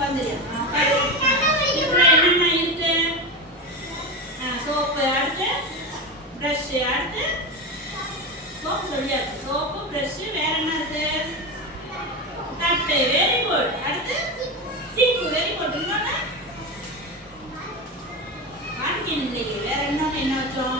வந்துரு இதுல என்னென்ன இருக்கு சோப்பு அடுத்து பிரஷ் அடுத்து சோப்பு சொல்லியாச்சு சோப்பு பிரஷ் வேற என்ன இருக்கு தட்டு வெரி குட் அடுத்து சிங்க் வெரி குட் இன்னொன்னு காணிக்கணும் இல்லையே வேற என்ன வச்சோம்